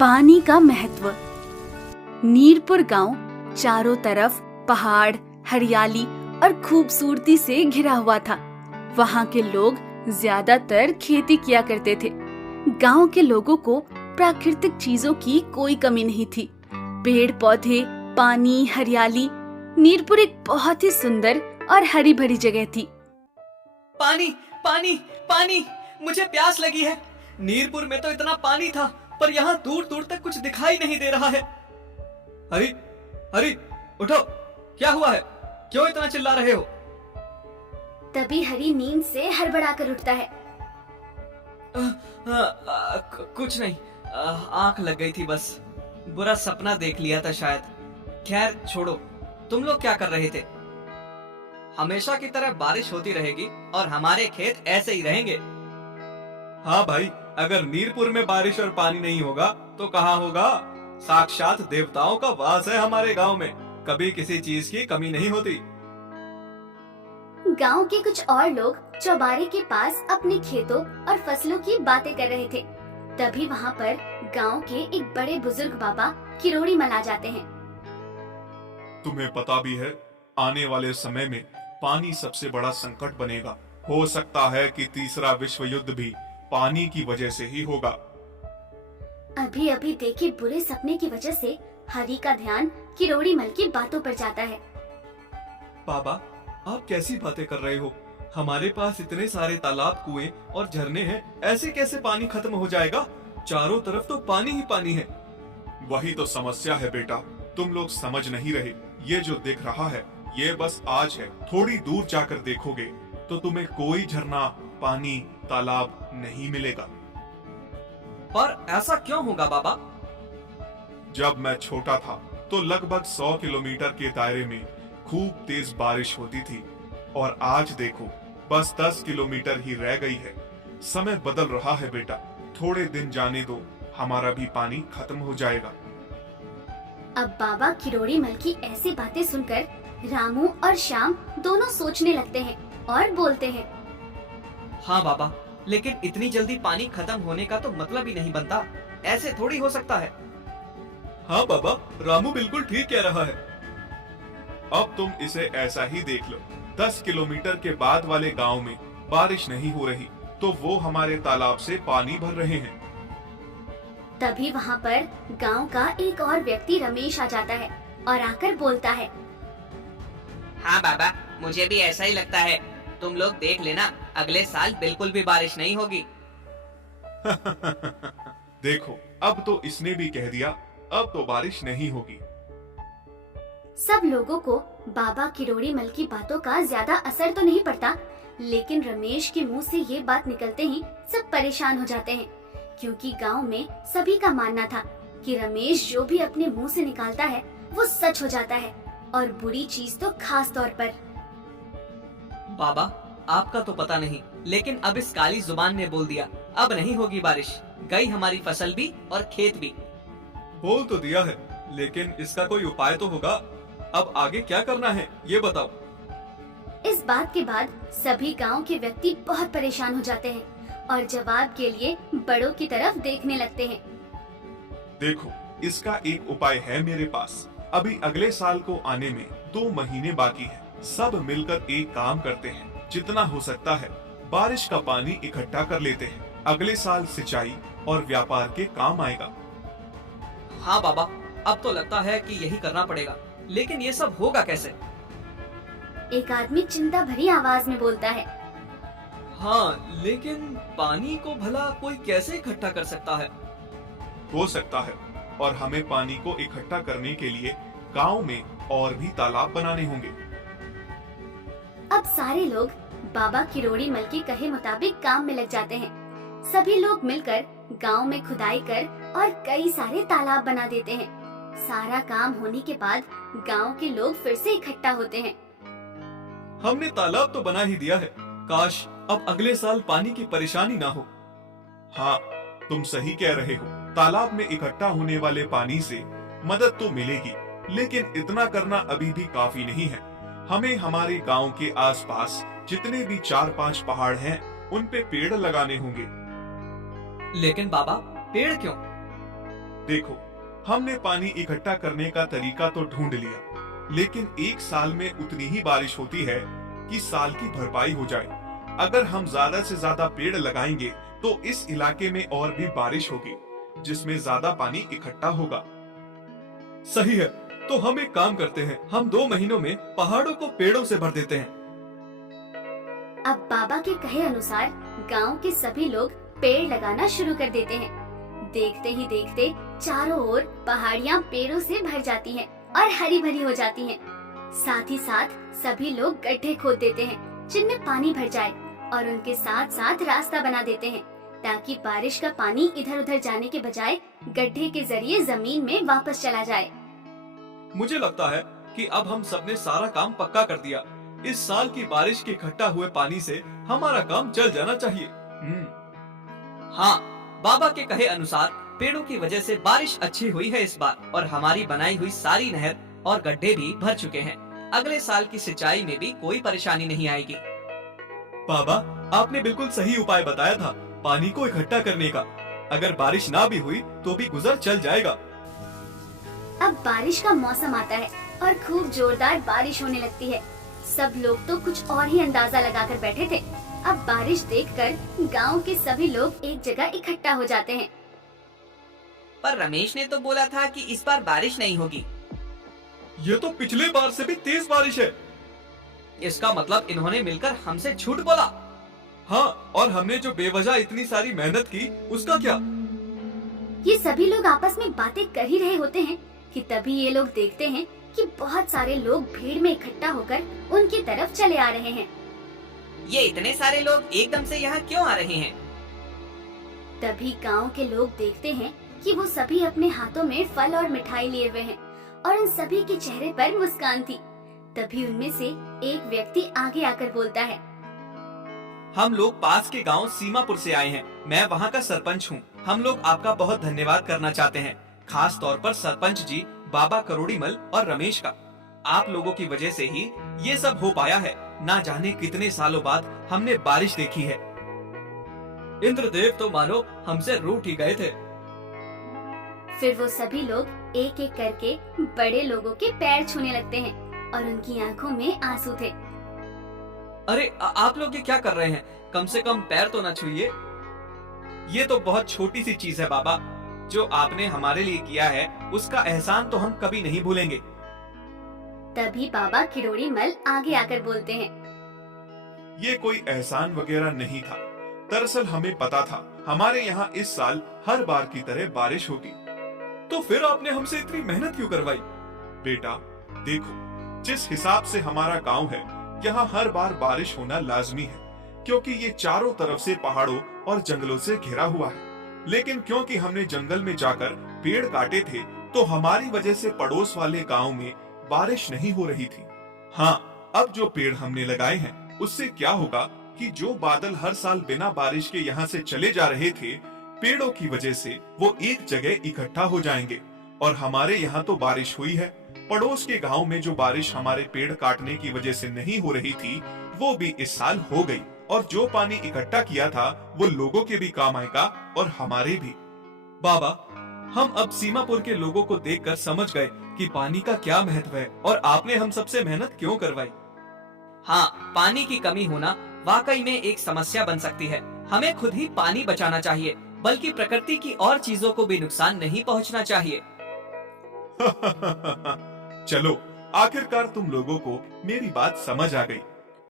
पानी का महत्व। नीरपुर गांव चारों तरफ पहाड़, हरियाली और खूबसूरती से घिरा हुआ था। वहाँ के लोग ज्यादातर खेती किया करते थे। गांव के लोगों को प्राकृतिक चीजों की कोई कमी नहीं थी। पेड़ पौधे, पानी, हरियाली। नीरपुर एक बहुत ही सुंदर और हरी भरी जगह थी। पानी पानी पानी, मुझे प्यास लगी है। नीरपुर में तो इतना पानी था, पर यहाँ दूर दूर तक कुछ दिखाई नहीं दे रहा है। हरी हरी, उठो, क्या हुआ है? क्यों इतना चिल्ला रहे हो? तभी हरी नींद से हड़बड़ाकर उठता है। कुछ नहीं, आंख लग गई थी बस। बुरा सपना देख लिया था शायद। खैर छोड़ो, तुम लोग क्या कर रहे थे? हमेशा की तरह बारिश होती रहेगी और हमारे खेत ऐसे ही रहेंगे। हाँ भाई, अगर नीरपुर में बारिश और पानी नहीं होगा तो कहाँ होगा? साक्षात देवताओं का वास है हमारे गांव में। कभी किसी चीज की कमी नहीं होती। गांव के कुछ और लोग चौबारे के पास अपने खेतों और फसलों की बातें कर रहे थे। तभी वहाँ पर गांव के एक बड़े बुजुर्ग बाबा किरोड़ी मल आ जाते हैं। तुम्हें पता भी है, आने वाले समय में पानी सबसे बड़ा संकट बनेगा। हो सकता है कि तीसरा विश्व युद्ध भी पानी की वजह से ही होगा। अभी अभी देखे बुरे सपने की वजह से हरी का ध्यान किरोड़ी मल की बातों पर जाता है। बाबा, आप कैसी बातें कर रहे हो? हमारे पास इतने सारे तालाब, कुएं और झरने हैं, ऐसे कैसे पानी खत्म हो जाएगा? चारों तरफ तो पानी ही पानी है। वही तो समस्या है बेटा, तुम लोग समझ नहीं रहे। ये जो दिख रहा है ये बस आज है। थोड़ी दूर जाकर देखोगे तो तुम्हें कोई झरना, पानी, तालाब नहीं मिलेगा। पर ऐसा क्यों होगा बाबा? जब मैं छोटा था तो लगभग 100 किलोमीटर के दायरे में खूब तेज बारिश होती थी, और आज देखो बस 10 किलोमीटर ही रह गई है। समय बदल रहा है बेटा, थोड़े दिन जाने दो, हमारा भी पानी खत्म हो जाएगा। अब बाबा किरोड़ी मल की ऐसी बातें सुनकर रामू और श्याम दोनों सोचने लगते हैं और बोलते हैं। हाँ बाबा, लेकिन इतनी जल्दी पानी खत्म होने का तो मतलब ही नहीं बनता। ऐसे थोड़ी हो सकता है। हाँ बाबा, रामू बिल्कुल ठीक कह रहा है। अब तुम इसे ऐसा ही देख लो, 10 किलोमीटर के बाद वाले गांव में बारिश नहीं हो रही तो वो हमारे तालाब से पानी भर रहे हैं। तभी वहाँ पर गांव का एक और व्यक्ति रमेश आ जाता है और आकर बोलता है। हाँ बाबा, मुझे भी ऐसा ही लगता है। तुम लोग देख लेना, अगले साल बिल्कुल भी बारिश नहीं होगी। देखो, अब तो इसने भी कह दिया, अब तो बारिश नहीं होगी। सब लोगों को बाबा किरोड़ी मल की बातों का ज्यादा असर तो नहीं पड़ता, लेकिन रमेश के मुंह से ये बात निकलते ही सब परेशान हो जाते हैं, क्योंकि गांव में सभी का मानना था कि रमेश जो भी अपने मुंह से निकालता है वो सच हो जाता है, और बुरी चीज तो खास तौर पर। बाबा, आपका तो पता नहीं, लेकिन अब इस काली जुबान ने बोल दिया, अब नहीं होगी बारिश। गई हमारी फसल भी और खेत भी। बोल तो दिया है, लेकिन इसका कोई उपाय तो होगा। अब आगे क्या करना है ये बताओ। इस बात के बाद सभी गांव के व्यक्ति बहुत परेशान हो जाते हैं और जवाब के लिए बड़ों की तरफ देखने लगते हैं। देखो, इसका एक उपाय है मेरे पास। अभी अगले साल को आने में 2 महीने बाकी है। सब मिलकर एक काम करते हैं, जितना हो सकता है बारिश का पानी इकट्ठा कर लेते हैं। अगले साल सिंचाई और व्यापार के काम आएगा। हाँ बाबा, अब तो लगता है कि यही करना पड़ेगा, लेकिन ये सब होगा कैसे? एक आदमी चिंता भरी आवाज में बोलता है। हाँ, लेकिन पानी को भला कोई कैसे इकट्ठा कर सकता है? हो सकता है, और हमें पानी को इकट्ठा करने के लिए गांव में और भी तालाब बनाने होंगे। अब सारे लोग बाबा किरोड़ी मल के कहे मुताबिक काम में लग जाते हैं। सभी लोग मिलकर गांव में खुदाई कर और कई सारे तालाब बना देते हैं। सारा काम होने के बाद गांव के लोग फिर से इकट्ठा होते हैं। हमने तालाब तो बना ही दिया है, काश अब अगले साल पानी की परेशानी ना हो। हाँ, तुम सही कह रहे हो। तालाब में इकट्ठा होने वाले पानी से मदद तो मिलेगी, लेकिन इतना करना अभी भी काफी नहीं है। हमें हमारे गांव के आसपास जितने भी 4-5 पहाड़ हैं, उन पे पेड़ लगाने होंगे। लेकिन बाबा, पेड़ क्यों? देखो, हमने पानी इकट्ठा करने का तरीका तो ढूंढ लिया, लेकिन एक साल में उतनी ही बारिश होती है कि साल की भरपाई हो जाए। अगर हम ज्यादा से ज्यादा पेड़ लगाएंगे तो इस इलाके में और भी बारिश होगी, जिसमें ज्यादा पानी इकट्ठा होगा। सही है, तो हम एक काम करते हैं, हम 2 महीनों में पहाड़ों को पेड़ों से भर देते हैं। अब बाबा के कहे अनुसार गांव के सभी लोग पेड़ लगाना शुरू कर देते हैं। देखते ही देखते चारों ओर पहाड़ियां पेड़ों से भर जाती हैं और हरी भरी हो जाती हैं। साथ ही साथ सभी लोग गड्ढे खोद देते हैं जिनमें पानी भर जाए और उनके साथ साथ रास्ता बना देते हैं ताकि बारिश का पानी इधर उधर जाने के बजाय गड्ढे के जरिए जमीन में वापस चला जाए। मुझे लगता है कि अब हम सबने सारा काम पक्का कर दिया। इस साल की बारिश के इकट्ठा हुए पानी से हमारा काम चल जाना चाहिए। हाँ, बाबा के कहे अनुसार पेड़ों की वजह से बारिश अच्छी हुई है इस बार, और हमारी बनाई हुई सारी नहर और गड्ढे भी भर चुके हैं। अगले साल की सिंचाई में भी कोई परेशानी नहीं आएगी। बाबा, आपने बिल्कुल सही उपाय बताया था पानी को इकट्ठा करने का। अगर बारिश ना भी हुई तो भी गुजर चल जाएगा। अब बारिश का मौसम आता है और खूब जोरदार बारिश होने लगती है। सब लोग तो कुछ और ही अंदाजा लगाकर बैठे थे। अब बारिश देखकर गांव के सभी लोग एक जगह इकट्ठा हो जाते हैं। पर रमेश ने तो बोला था कि इस बार बारिश नहीं होगी। ये तो पिछले बार से भी तेज बारिश है। इसका मतलब इन्होंने मिलकर हमसे झूठ बोला। हाँ, और हमने जो बेवजह इतनी सारी मेहनत की उसका क्या? ये सभी लोग आपस में बातें कर ही रहे होते हैं कि तभी ये लोग देखते हैं कि बहुत सारे लोग भीड़ में इकट्ठा होकर उनकी तरफ चले आ रहे हैं। ये इतने सारे लोग एकदम से यहाँ क्यों आ रहे हैं? तभी गांव के लोग देखते हैं कि वो सभी अपने हाथों में फल और मिठाई लिए हुए हैं और उन सभी के चेहरे पर मुस्कान थी। तभी उनमें से एक व्यक्ति आगे आकर बोलता है, हम लोग पास के गांव सीमापुर से आए हैं। मैं वहाँ का सरपंच हूँ। हम लोग आपका बहुत धन्यवाद करना चाहते हैं, खास तौर पर सरपंच जी, बाबा करोड़ीमल और रमेश का। आप लोगों की वजह से ही ये सब हो पाया है। ना जाने कितने सालों बाद हमने बारिश देखी है। इंद्रदेव तो मानो हमसे रूठ ही गए थे। फिर वो सभी लोग एक एक करके बड़े लोगों के पैर छूने लगते हैं और उनकी आंखों में आंसू थे। अरे आप लोग ये क्या कर रहे हैं? कम से कम पैर तो न छूइए। ये तो बहुत छोटी सी चीज है बाबा। जो आपने हमारे लिए किया है उसका एहसान तो हम कभी नहीं भूलेंगे। तभी बाबा किरोड़ीमल आगे आकर बोलते हैं, ये कोई एहसान वगैरह नहीं था। दरअसल हमें पता था हमारे यहाँ इस साल हर बार की तरह बारिश होगी। तो फिर आपने हमसे इतनी मेहनत क्यों करवाई? बेटा देखो, जिस हिसाब से हमारा गांव है, यहाँ हर बार बारिश होना लाजमी है, क्योंकि ये चारों तरफ से पहाड़ों और जंगलों से घिरा हुआ है। लेकिन क्योंकि हमने जंगल में जाकर पेड़ काटे थे, तो हमारी वजह से पड़ोस वाले गांव में बारिश नहीं हो रही थी। हाँ, अब जो पेड़ हमने लगाए हैं, उससे क्या होगा कि जो बादल हर साल बिना बारिश के यहाँ से चले जा रहे थे, पेड़ों की वजह से वो एक जगह इकट्ठा हो जाएंगे। और हमारे यहाँ तो बारिश हुई है, पड़ोस के गांव में जो बारिश हमारे पेड़ काटने की वजह से नहीं हो रही थी, वो भी इस साल हो गई। और जो पानी इकट्ठा किया था वो लोगों के भी काम आएगा और हमारे भी। बाबा, हम अब सीमापुर के लोगों को देखकर समझ गए कि पानी का क्या महत्व है और आपने हम सबसे मेहनत क्यों करवाई। हाँ, पानी की कमी होना वाकई में एक समस्या बन सकती है। हमें खुद ही पानी बचाना चाहिए, बल्कि प्रकृति की और चीजों को भी नुकसान नहीं पहुंचना चाहिए। चलो, आखिरकार तुम लोगों को मेरी बात समझ आ गई।